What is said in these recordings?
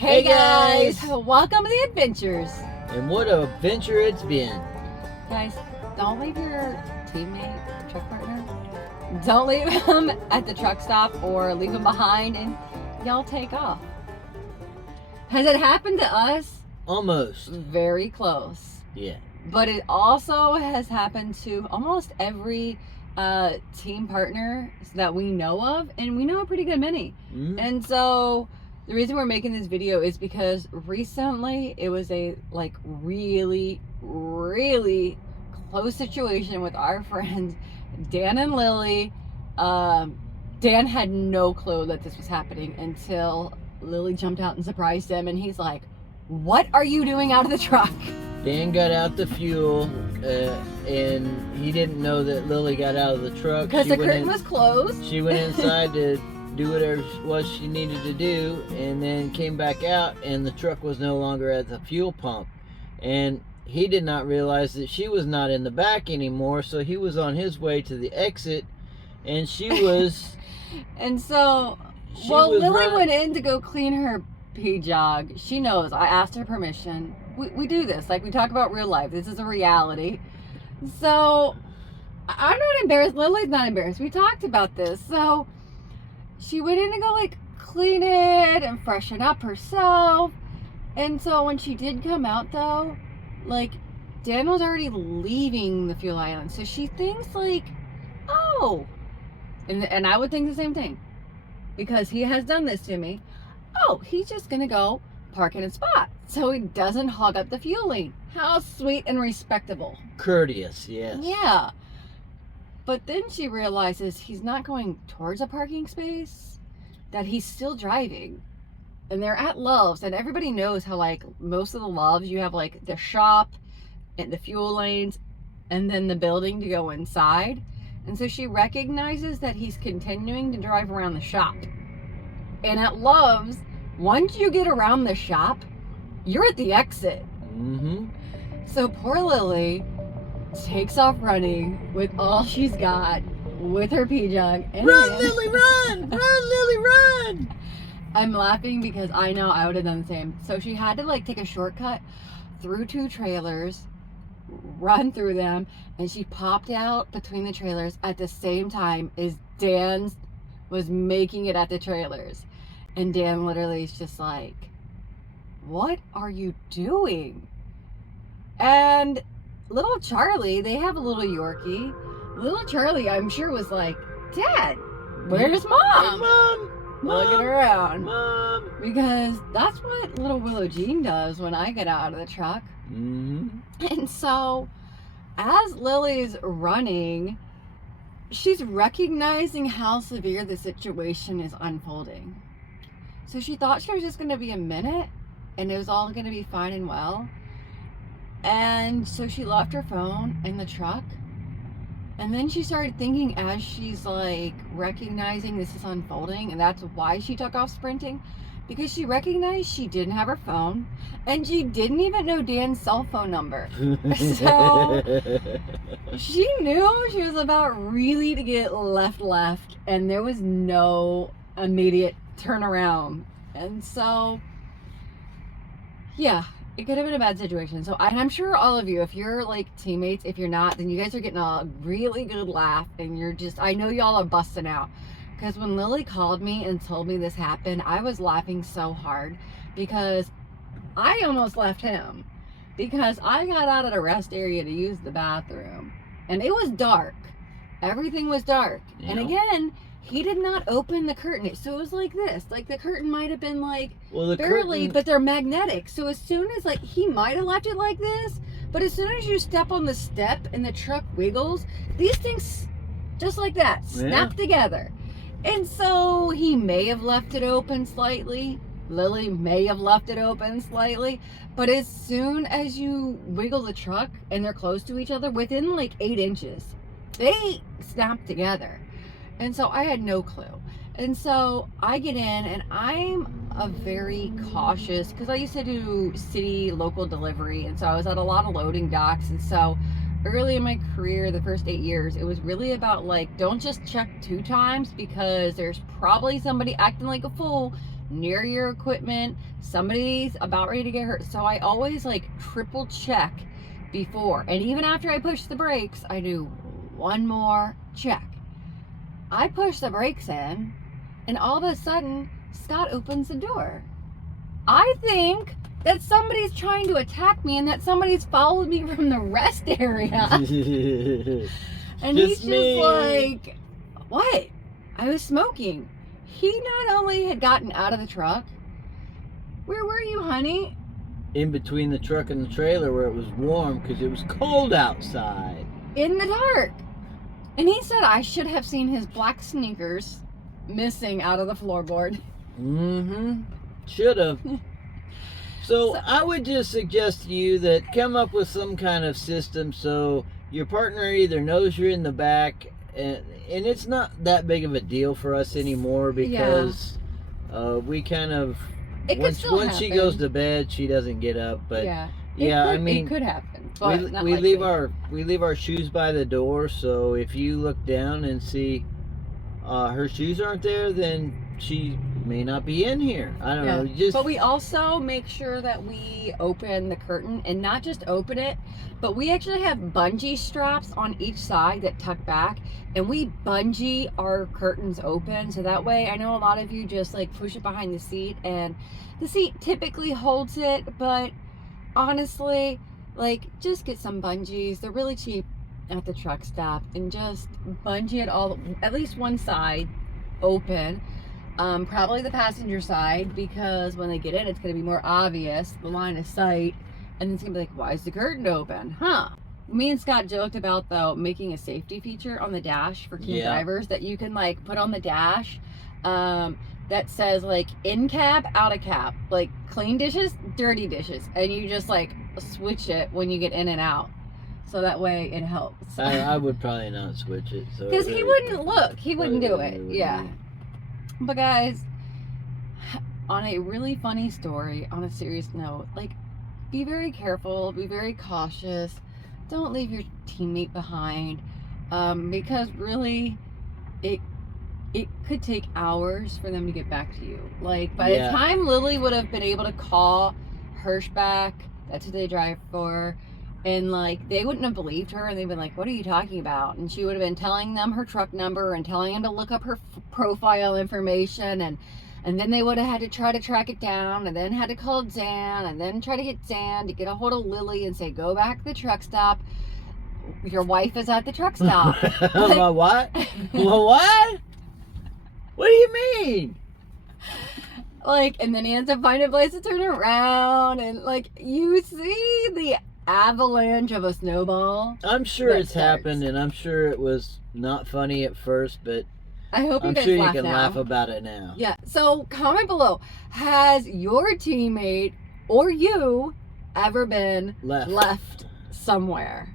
Hey guys! Welcome to the adventures. And what a adventure it's been. Guys, don't leave your teammate, truck partner, don't leave him at the truck stop or leave him behind and y'all take off. Has it happened to us? Almost. Very close. Yeah. But it also has happened to almost every team partner that we know of, and we know a pretty good many. Mm-hmm. And so the reason we're making this video is because recently it was a really close situation with our friends Dan and Lily. Dan had no clue that this was happening until Lily jumped out and surprised him, and he's like, "What are you doing out of the truck?" Dan got out the fuel, and he didn't know that Lily got out of the truck. Because the curtain was closed. She went inside to do whatever it was she needed to do, and then came back out, and the truck was no longer at the fuel pump. And he did not realize that she was not in the back anymore, so he was on his way to the exit, and she was... And so, Lily went in to go clean her pee jog. She knows. I asked her permission. We do this. Like, we talk about real life. This is a reality. So, I'm not embarrassed. Lily's not embarrassed. We talked about this. So, she went in to go, clean it and freshen up herself. And so, when she did come out, though, Dan was already leaving the fuel island. So, she thinks, oh. And I would think the same thing. Because he has done this to me. Oh, he's just going to go park in a spot so he doesn't hog up the fuel lane. How sweet and respectable. Courteous, yes. Yeah. But then she realizes he's not going towards a parking space, that he's still driving. And they're at Love's, and everybody knows how, most of the Love's, you have, the shop and the fuel lanes and then the building to go inside. And so she recognizes that he's continuing to drive around the shop. And at Love's, once you get around the shop, you're at the exit. Mm-hmm. So poor Lily takes off running with all she's got, with her pee jug. Run, Lily, run! Run, Lily, run! I'm laughing because I know I would have done the same. So she had to take a shortcut through two trailers, run through them, and she popped out between the trailers at the same time as Dan was making it at the trailers. And Dan literally is just like, "What are you doing?" And little Charlie, they have a little Yorkie. Little Charlie, I'm sure, was like, "Dad, where's Mom?" Hey, Mom! Looking around. Mom! Because that's what little Willow Jean does when I get out of the truck. Mm-hmm. And so, as Lily's running, she's recognizing how severe the situation is unfolding. So she thought she was just going to be a minute and it was all going to be fine and well. And so she left her phone in the truck. And then she started thinking, as she's recognizing this is unfolding, and that's why she took off sprinting, because she recognized she didn't have her phone and she didn't even know Dan's cell phone number. So she knew she was about really to get left, and there was no immediate turnaround. And so, yeah, it could have been a bad situation. So I'm sure all of you, if you're teammates, if you're not, then you guys are getting a really good laugh, and you're just, I know y'all are busting out. Because when Lily called me and told me this happened, I was laughing so hard because I almost left him, because I got out of the rest area to use the bathroom and it was dark. Everything was dark. Yeah. And again, he did not open the curtain. So it was like this. The curtain might have been barely, but they're magnetic. So as soon as he might have left it like this, but as soon as you step on the step and the truck wiggles, these things just like that snap together. And so he may have left it open slightly. Lily may have left it open slightly. But as soon as you wiggle the truck and they're close to each other, within 8 inches, they snap together. And so I had no clue. And so I get in, and I'm a very cautious, because I used to do city local delivery. And so I was at a lot of loading docks. And so early in my career, the first 8 years, it was really about don't just check 2 times, because there's probably somebody acting like a fool near your equipment. Somebody's about ready to get hurt. So I always like triple check before. And even after I push the brakes, I do one more check. I push the brakes in, and all of a sudden, Scott opens the door. I think that somebody's trying to attack me and that somebody's followed me from the rest area. And he's just like, what? I was smoking. He not only had gotten out of the truck, where were you, honey? In between the truck and the trailer where it was warm because it was cold outside. In the dark. And he said I should have seen his black sneakers missing out of the floorboard. Mm-hmm. Should have. So I would just suggest to you that come up with some kind of system so your partner either knows you're in the back, and it's not that big of a deal for us anymore because we kind of once she goes to bed, she doesn't get up. But I mean, it could happen. We leave our shoes by the door, so if you look down and see her shoes aren't there, then she may not be in here. I don't know. But we also make sure that we open the curtain, and not just open it, but we actually have bungee straps on each side that tuck back, and we bungee our curtains open, so that way, I know a lot of you just like push it behind the seat, and the seat typically holds it, but honestly, like, just get some bungees. They're really cheap at the truck stop, and just bungee it all, at least one side open. Probably the passenger side, because when they get in, it's going to be more obvious, the line of sight, and it's going to be like, why is the curtain open? Me and Scott joked about, though, making a safety feature on the dash for teen drivers that you can, like, put on the dash that says, like, in cab, out of cab, like, clean dishes, dirty dishes, and you just, like, switch it when you get in and out. So that way it helps. I would probably not switch it. Because he wouldn't look. He wouldn't do it. Yeah. But guys, on a really funny story, on a serious note, like, be very careful, be very cautious. Don't leave your teammate behind, because really, it could take hours for them to get back to you. Like, by the time Lily would have been able to call Hirschbach, that's who they drive for, and like, they wouldn't have believed her, and they'd been like, what are you talking about? And she would have been telling them her truck number and telling them to look up her profile information, and then they would have had to try to track it down, and then had to call Zan, and then try to get Zan to get a hold of Lily and say, go back to the truck stop. Your wife is at the truck stop. My what? What? What do you mean? Like, and then he ends up finding a place to turn around, and like, you see the avalanche of a snowball. I'm sure it's happened, and I'm sure it was not funny at first, but I hope I'm sure you can laugh about it now. Yeah. So comment below. Has your teammate or you ever been left somewhere?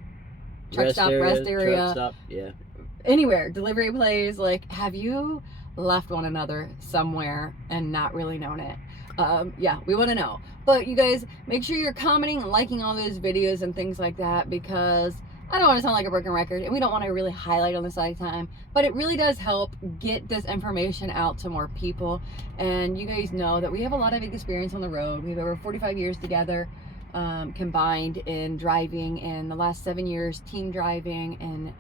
Truck stop, rest area. Truck stop, anywhere. Delivery place. Like, have you left one another somewhere and not really known it? We want to know. But you guys, make sure you're commenting and liking all those videos and things like that, because I don't want to sound like a broken record, and we don't want to really highlight on the side time, but it really does help get this information out to more people. And you guys know that we have a lot of experience on the road. We have over 45 years together, combined in driving, and the last 7 years team driving, and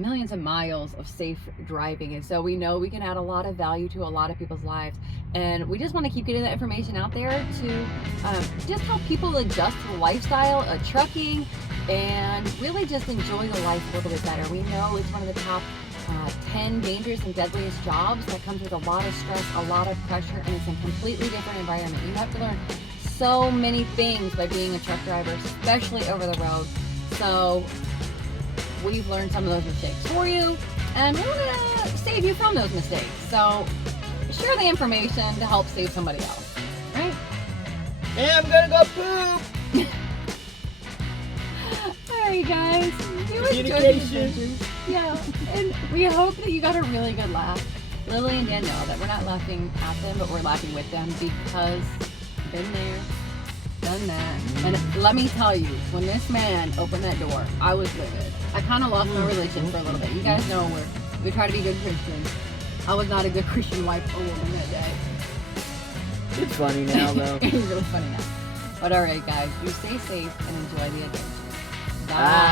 millions of miles of safe driving. And so we know we can add a lot of value to a lot of people's lives, and we just want to keep getting that information out there to just help people adjust to the lifestyle of trucking and really just enjoy the life a little bit better. We know it's one of the top 10 dangerous and deadliest jobs that comes with a lot of stress, a lot of pressure, and it's a completely different environment. You have to learn so many things by being a truck driver, especially over the road. So we've learned some of those mistakes for you, and we want to save you from those mistakes. So share the information to help save somebody else, right? Hey, I'm gonna go poop. Alright guys, communication. Yeah, and we hope that you got a really good laugh. Lily and Dan know that we're not laughing at them, but we're laughing with them, because been there, done that. And let me tell you, when this man opened that door, I was livid. I kind of lost my religion for a little bit. You guys know we try to be good Christians. I was not a good Christian wife or woman that day. It's funny now, though. It's really funny now. But all right, guys, you stay safe and enjoy the adventure. Bye. Bye.